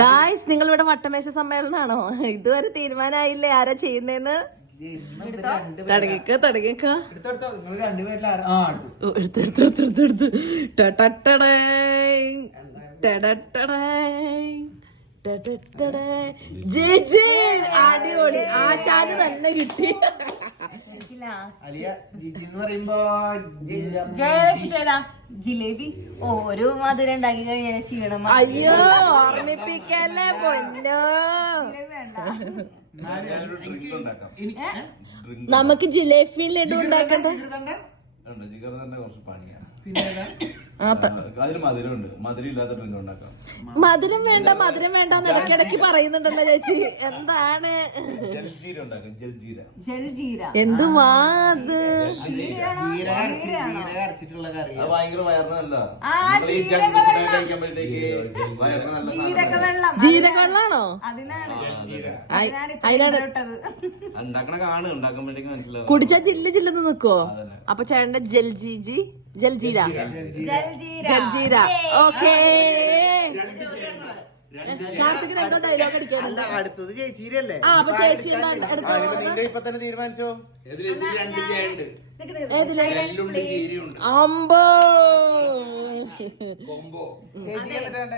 Guys, നിങ്ങൾ ഇവിടെ വട്ടമേശ സമ്മേളനാണോ? ഇതുവരെ തീരുമാനമായില്ലേ ആരാ ചെയ്യുന്നേന്ന്? അടിപൊളി. ആശാന് തന്നെ കിട്ടി. ജിലേബി ഒരു മധുരം ഉണ്ടാക്കി കഴിഞ്ഞാൽ ക്ഷീണം. അയ്യോ, ഓർമ്മിപ്പിക്കല്ലേ പൊന്നോ. നമുക്ക് ജിലേബി ലഡു ഉണ്ടാക്കണ്ടേ? മധുരം വേണ്ട മധുരം വേണ്ടെന്ന് ഇടയ്ക്കിടയ്ക്ക് പറയുന്നുണ്ടല്ലോ ചേച്ചി. എന്താണ് എന്തുവാ അത്? ജീരകവെള്ളാണോ? കുടിച്ചാ ജില്ല് ജില്ലെന്ന് നിക്കോ? അപ്പൊ ചേട്ടന്റെ ജൽജീര. ഓക്കേ. കാർത്തിക് എന്തോ ഡയലോഗ് അടിക്കാനുണ്ട്. അടുത്തത് ചേച്ചിയിലല്ലേ? ആ, അപ്പൊ ചേച്ചി ഇപ്പൊ തന്നെ തീരുമാനിച്ചോ? അമ്പോ.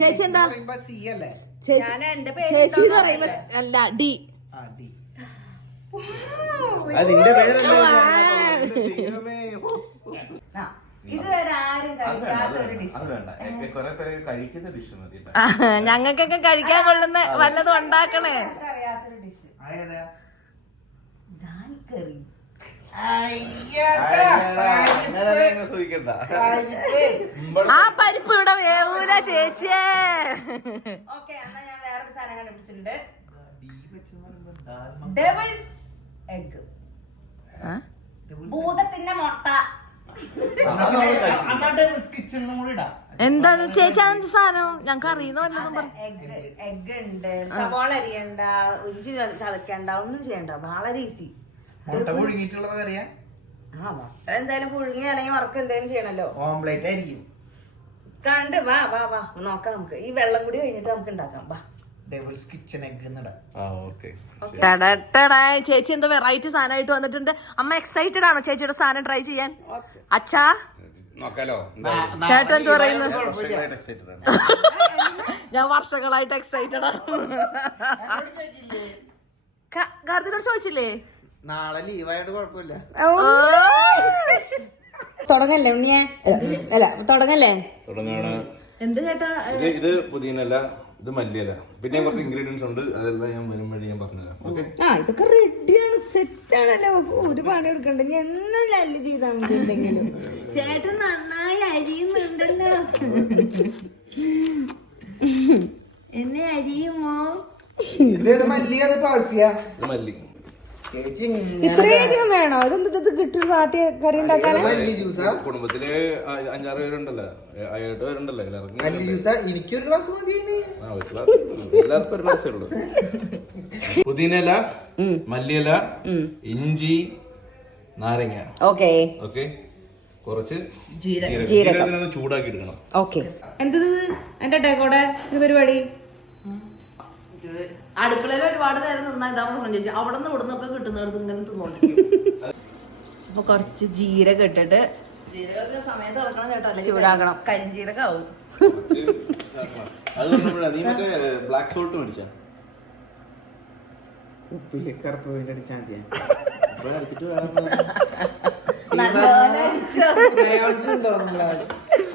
ചേച്ചി എന്താ? ചേച്ചി എന്ന് പറയുമ്പോ അല്ല, ഡി. അതിന്റെ ഞങ്ങൾക്കൊക്കെ കഴിക്കാൻ കൊള്ളുന്ന വല്ലതും ഉണ്ടാക്കണേ. ആ പരിപ്പ് ഇവിടെ വേവൂല ചേച്ചിയെ. ഞാൻ വേറൊരു സാധനം കണ്ടുപിടിച്ചിട്ടുണ്ട്. Devils egg. ഭൂതത്തിന്റെ മുട്ട. എന്താ ചേച്ചി അങ്ങനത്തെ സാധനം? ഞങ്ങക്ക് അറിയുന്ന വല്ലതും പറ. എഗ് ഉണ്ട്, സവാള അരിയണ്ട, ഇഞ്ചി ചതക്കണ്ട, ഒന്നും ചെയ്യണ്ട, വളരെ ഈസി. എന്തായാലും പുഴുങ്ങി അല്ലെങ്കിൽ വറക്കം എന്തായാലും ചെയ്യണല്ലോ. ഓംപ്ലേറ്റ് ആയിരിക്കും. കണ്ട് വാ വാ വാ നോക്കാം. നമുക്ക് ഈ വെള്ളം കൂടി കഴിഞ്ഞിട്ട് നമുക്ക് ഉണ്ടാക്കാം. വാ. Devil's kitchen egg. ചേച്ചി എന്തോ വെറൈറ്റി സാധനമായിട്ട് വന്നിട്ടുണ്ട്. അമ്മ എക്സൈറ്റഡ് ആണോ ചേച്ചിയുടെ സാധനം ട്രൈ ചെയ്യാൻ? അച്ഛാ, ചേട്ടൻ എന്ത് പറയുന്നു? ഞാൻ വർഷങ്ങളായിട്ട് എക്സൈറ്റഡ് ആണ്. കാർത്തിനോട് ചോദിച്ചില്ലേ? നാളെ ലീവായോണ്ട് കുഴപ്പമില്ല. തുടങ്ങല്ലേ ഉണ്ണിയെ? അല്ല തുടങ്ങല്ലേ? എന്ത് ചേട്ടാ? ഇത് പുതിയനല്ല, ഇത് മല്ലിയല്ല, പിന്നെ കുറച്ച് ഇൻഗ്രീഡിയൻസ് ഉണ്ട്. അതെല്ലാം ഞാൻ വരും വഴി ഞാൻ പറഞ്ഞുതരാം. ഇതൊക്കെ റെഡിയാണ്, സെറ്റ് ആണല്ലോ. ഒരു പണി എടുക്കണ്ട. ഞാൻ എന്നും ലല്ല് ചെയ്താൽ മതിയെങ്കിലും. ചേട്ടൻ നന്നായി അരിയുന്നുണ്ടല്ലോ. എന്നെ അരിയുമോ? മല്ലി. ഇത്രയധികം വേണോ? ഇതെന്ത് കിട്ടും പാട്ടി കറി ഉണ്ടാക്കാൻ? കുടുംബത്തില് 5-6 പേരുണ്ടല്ലോ, 7 പേരുണ്ടല്ലോ. എനിക്കൊരു ഗ്ലാസ് മതി. എല്ലാവർക്കും ഒരു ഗ്ലാസ്സേ ഉള്ളൂ. പുതിനയില, മല്ലിയില, ഇഞ്ചി, നാരങ്ങ. ഓക്കെ, കുറച്ച് ജീരകം ചൂടാക്കി എടുക്കണം. ഓക്കെ. എന്തത് എന്റെ ഡെക്കോടെ പരിപാടി? അടുക്കളയിൽ ഒരുപാട് നേരം നിന്നാ ഇതാ ചേച്ചി. അവിടെ നിന്ന് ഇവിടുന്നൊക്കെ കിട്ടുന്നിടത്ത് ഇങ്ങനെ തിന്നോണ്ടിരിക്കും. അപ്പൊ കുറച്ച് ജീരകം ഇട്ടിട്ട്, ജീരക സമയത്ത് ഇറക്കണം ചേട്ടാ, ചൂടാക്കണം. കരിഞ്ജീരകാവും. ബ്ലാക്ക് സോൾട്ട് മേടിച്ചാ ഉപ്പില് കറുപ്പ് പെയിന്റ് അടിച്ചാൽ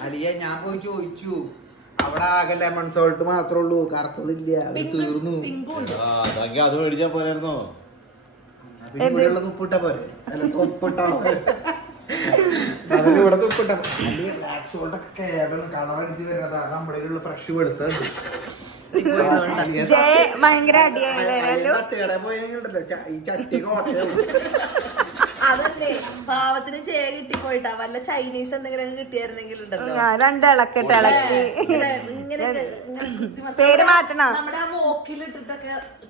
അലിയ. ഞാൻ പോയി ചോദിച്ചു, അവിടെ ആകെ ലെമൺ സോൾട്ട് മാത്രമേ ഉള്ളൂ, കറുത്തതില്ല, തീർന്നു. അത് മേടിച്ചാ പോരായിരുന്നോ? ഉപ്പിട്ട പോരെ? അല്ല, ഉപ്പിട്ടോ ഇവിടെ ഉപ്പിട്ട. ബ്ലാക്ക് സോൾട്ട് ഒക്കെ കളർ അടിച്ച് വരുന്നതാണ്. നമ്മുടെ ഫ്രഷ് വെളുത്തത് ഭയങ്കര അടിയാണല്ലോ. തട്ടുകട പോയല്ലോ ഈ ചട്ടിയൊക്കെ ഓട്ടയാവും. അതല്ലേ പാവത്തിന് ചേ കിട്ടി പോയിട്ടാ. വല്ല ചൈനീസ് എന്തെങ്കിലും കിട്ടിയായിരുന്നെങ്കിൽ ഉണ്ടല്ലോ, രണ്ടിളക്കിട്ട് ഇളക്കി പേര് മാറ്റണ. നമ്മുടെ ആ മോക്കിലിട്ടിട്ടൊക്കെ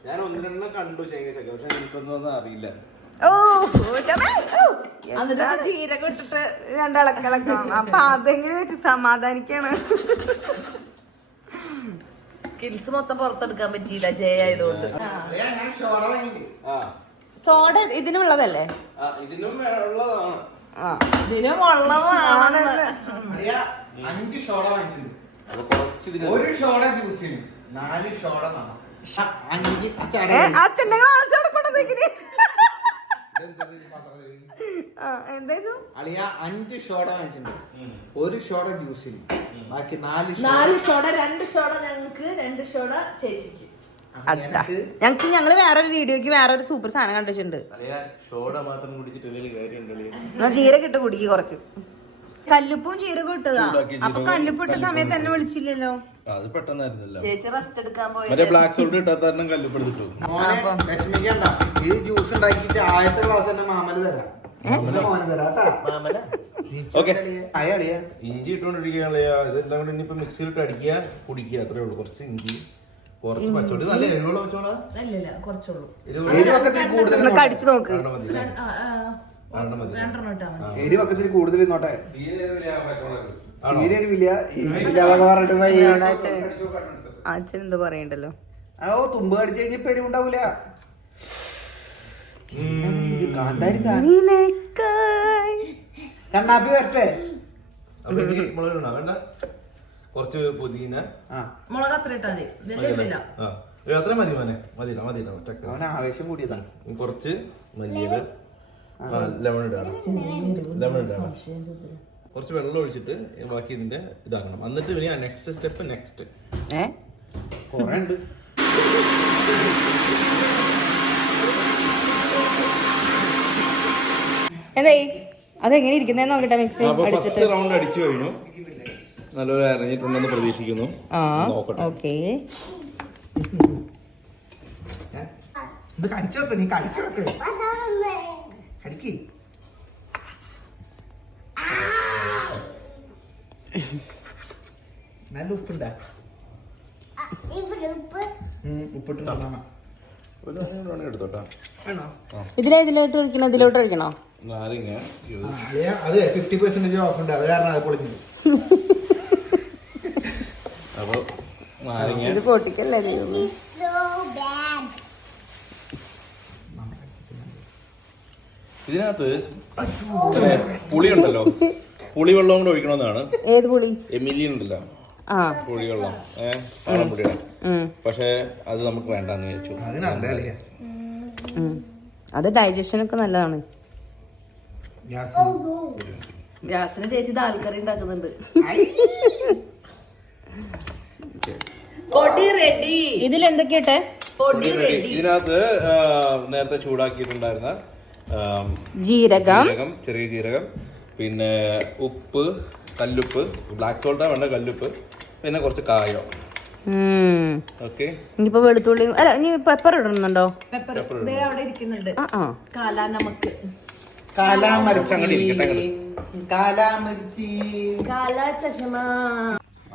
ഞാൻ 1-2 കണ്ടു ചൈനീസ് ഒക്കെ, പക്ഷെ എനിക്കൊന്നും അറിയില്ല. എന്നിട്ട് ജീരകം ഇട്ടിട്ട് രണ്ടിളക്കിളക്കണം. അപ്പൊ അതെങ്കിലും വെച്ച് സമാധാനിക്കാണ്. സ്കിൽസ് മൊത്തം പുറത്തെടുക്കാൻ പറ്റിയില്ല ജയ ആയതുകൊണ്ട്. ഞാൻ ഷോട വാങ്ങിയില്ലേ സോഡ ഇതിനുള്ളതല്ലേ? ഇതിനും ഉള്ളതാണ്. ഇതിനും ഉള്ളതാണ്. 5 ഷോട വാങ്ങിച്ചിട്ടുണ്ട്. അപ്പൊ കുറച്ച് ഇതിന് ഒരു ഷോട ജ്യൂസിന് 4 ഷോട വേണം. 5 അച്ഛന്റെ ഗ്ലാസ് എടുക്കണത് എന്തായിരുന്നു? അളിയ 5 ഷോട വാങ്ങിച്ചിട്ടുണ്ട്. ഒരു ഷോട ജ്യൂസിന്, ബാക്കി 4 ഷോട 2 ഷോട ഞങ്ങക്ക്, 2 ഷോട ചേച്ചിക്ക്. ഞങ്ങള് വേറൊരു വീഡിയോക്ക് വേറൊരു സൂപ്പർ സാധനം കണ്ടിട്ടുണ്ട്. ഷോട മാത്രം കുടിച്ചിട്ട് എന്തെങ്കിലും കാര്യമുണ്ടല്ലേ? ജീരകം ഇട്ട് കുടിക്ക് കുറച്ച്. കല്ലുപ്പും ജീരകം ഇട്ടതാ. ചൂടാക്കി അപ്പൊ കല്ലുപ്പ് ഇട്ട സമയത്ത് എന്നെ വിളിച്ചില്ലല്ലോ. അത് പെട്ടെന്നായിരുന്നല്ലോ. ചേച്ചി റെസ്റ്റ് എടുക്കാൻ മറ്റേ പോയി. ബ്ലാക്ക് സോൾട്ട് ഇട്ടാത്ത കാരണം കല്ലുപ്പെടുത്തിട്ടു. മോനെ വിഷമിക്കണ്ട, ഈ ജ്യൂസ് ഉണ്ടാക്കിയിട്ട് ആദ്യത്തെ ക്ലാസ് തന്നെ മാമന് തരാം. മോനെ തരാട്ടാ. ഓക്കെ, അളിയ ഇഞ്ചി ഇട്ടുകൊണ്ടിരിക്കുകയാ. ഇതെല്ലാം കൂടെ ഇനിയിപ്പോ മിക്സിയിലിട്ട് അടിക്കുക, കുടിക്കുക, അത്രേ ഉള്ളൂ. കുറച്ച് ഇഞ്ചി, കുറച്ച് പച്ചോളി, നല്ല എരിവുള്ള പച്ചോളാ. അല്ലല്ല കുറച്ചുള്ളൂ. എരിവക്കത്തിൽ കൂടുതൽ കടിച്ചു നോക്ക്. എരിവക്കത്തിൽ കൂടുതൽ നോട്ടെ. അച്ഛൻ എന്തോ പറയണ്ടല്ലോ. ഓ, തുമ്പ് കടിച്ചു കഴിഞ്ഞപ്പോ എരിവുണ്ടാവൂല. കണ്ണാപ്പി വരട്ടെ. മുളക് ഇടണോ? വേണ്ട, കുറച്ച് പുതിന. മുളക് അത്ര ഇട്ടാ മതി. അത്ര മതി മോനെ, മതിയില്ല മതിയില്ല. അവന് ആവേശം കൂടിയതാണ്. കുറച്ച് മല്ലിയില, ലെമൺ ഇടാണ്. ലെമൺ ഇടാണ്. കുറച്ച് വെള്ളം ഒഴിച്ചിട്ട് ബാക്കി ഇതിന്റെ ഇതാക്കണം. എന്നിട്ട് ഇനി നെക്സ്റ്റ് സ്റ്റെപ്പ് നെക്സ്റ്റ് കൊറേ ഉണ്ട്. എന്തായി അതെങ്ങനെ ഇരിക്കുന്നേന്ന് നോക്കട്ടെ. മിക്സി അപ്പൊ ഫസ്റ്റ് റൗണ്ട് അടിച്ചു കഴിഞ്ഞു. നല്ലൊരു അറിഞ്ഞിട്ടുണ്ടെന്ന് പ്രതീക്ഷിക്കുന്നു. നോക്കട്ടെ. ഓക്കെ, ഇത് കടിച്ചു വെക്ക്, നീ കടിച്ചു വെക്ക്. കടിക്ക്. നല്ല ഉപ്പുണ്ടാ? ഉപ്പിട്ട് എടുത്തോട്ടാ. ഇതിലോട്ട് ഒഴിക്കണോ? ഇതിലോട്ട് ഒഴിക്കണോ? നാരങ്ങ അത് 50% ഓഫ് ഉണ്ട്, അത് കാരണം അത് പൊളിഞ്ഞു. അപ്പൊ നാരങ്ങ ഇത് പൊട്ടിക്കല്ലേ. ഇതിനകത്ത് പുളി ഉണ്ടല്ലോ, പുളിവെള്ളം കൂടെ ഒഴിക്കണമെന്നാണ്. ഏത് പുളി? എമിലിയൻ ഉണ്ടല്ലോ, പുളിവെള്ളം, പാളംപുളിയുടെ. പക്ഷെ അത് നമുക്ക് വേണ്ടെന്ന് വിചാരിച്ചു. അത് നല്ലതല്ലേ, അത് ഡൈജഷനൊക്കെ നല്ലതാണ്. ഗ്യാസിന് ചേച്ചി ദാൽക്കറി ഉണ്ടാക്കുന്നുണ്ട്. പൊടി റെഡി. ഇതിൽ എന്തൊക്കെയാട്ടെ? പൊടി റെഡി. ഇതിനകത്ത് നേരത്തെ ചൂടാക്കിയിട്ടുണ്ടായിരുന്ന ജീരകം, ചെറിയ ജീരകം, പിന്നെ ഉപ്പ്, കല്ലുപ്പ്, ബ്ലാക്ക് സോൾട്ടാ വേണ്ട, കല്ലുപ്പ്, പിന്നെ കുറച്ച് കായോ. ഓക്കെ, ഇനിയിപ്പോ വെളുത്തുള്ളി അല്ല, ഇനി പെപ്പർ ഇടുന്നുണ്ടോ? പെപ്പർ അവിടെ ഇരിക്കുന്നുണ്ട്. കാലാ നമുക്ക്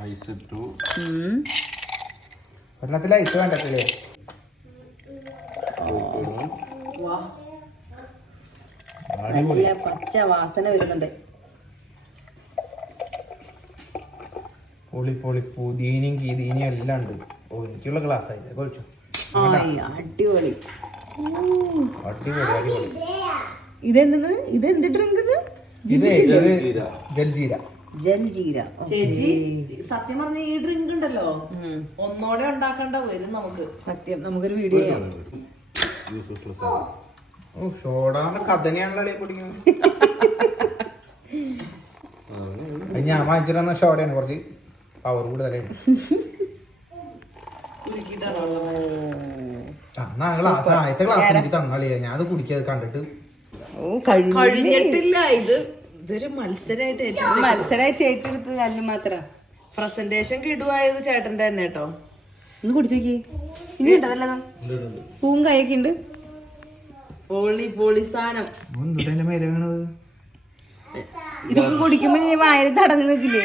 ഐസ് ഇട്ടു. ഒരെണ്ണത്തിൽ ഐസ് വേണ്ടല്ലേ? നല്ല പച്ച വാസന വരുന്നുണ്ട്. പൊളി പൊളി, പുതിനയും കീതീനയും എല്ലാം ഉണ്ട്. ഓ, എനിക്കുള്ള ഗ്ലാസ് ആയില്ലേ, കഴിച്ചു. അടിപൊളി അടിപൊളി അടിപൊളി. ഇതെന്ത്? ഇതെന്ത് ഡ്രിങ്ക്? ജൽജീര. ജൽജീര. ചേച്ചി സത്യം പറഞ്ഞ ഈ ഡ്രിങ്ക് ഉണ്ടല്ലോ ഒന്നോടെ ഉണ്ടാക്കേണ്ട വരും നമുക്ക്. സത്യം, നമുക്കൊരു വീഡിയോ ചെയ്യാം. ഓ, ഷോടാന്റെ കഥ തന്നെയാണല്ലോ പൊടിക്കുന്നത്. ഞാൻ വാങ്ങിച്ചിരുന്ന ഷോടയാണ്, കുറച്ച് പവർ കൂടുതലാണ്. ആദ്യത്തെ ക്ലാസ് എനിക്ക് തന്നാളിയാ, ഞാൻ അത് കുടിക്കാതെ കണ്ടിട്ട്. കഴിഞ്ഞിട്ടില്ല. ഇതൊരു മത്സരമായിട്ട് ഏറ്റെടുത്ത് നല്ല മാത്രം പ്രസന്റേഷൻ കിടുവായത് ചേട്ടന്റെ തന്നെ കേട്ടോ. ഒന്ന് കുടിച്ചേക്ക്. ഇനി ഉണ്ടല്ലോ പൂവും കായൊക്കെ ഉണ്ട്. പൊളി സാധനം. എന്റെ മേലെ വീണത് ഇതൊക്കെ കുടിക്കുമ്പോ നീ വായിൽ തടഞ്ഞു നിൽക്കില്ലേ?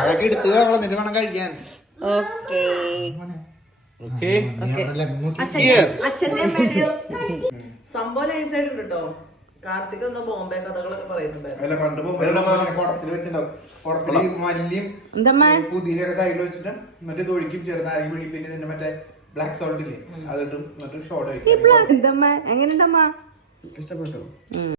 അതൊക്കെ എടുത്ത് എന്നിട്ട് വേണം കഴിക്കാൻ. അച്ഛന്റെ സംഭവം നൈസായിട്ടുണ്ട് കേട്ടോ. കാർത്തിക് എന്ന ബോംബെ കഥകളൊക്കെ പറയുന്നുണ്ടായിരുന്നു. അല്ല പണ്ട് കുടത്തിൽ വെച്ചിട്ടുണ്ടാവും. കുടത്തില് മല്ലിയും എന്തമ്മ പുതിനൊക്കെ സൈഡിൽ വെച്ചിട്ട് മറ്റേ തൊഴിക്കും ചെറുനാരങ്ങ പിടി പിന്നെ ഇതിന്റെ മറ്റേ ബ്ലാക്ക് സോൾട്ട് ഇല്ലേ അതിട്ടും എന്നിട്ട് ഷോർട്ട് കഴിക്കും. എന്തമ്മ എങ്ങനെയുണ്ടമ്മ ഇഷ്ടപ്പെട്ടു.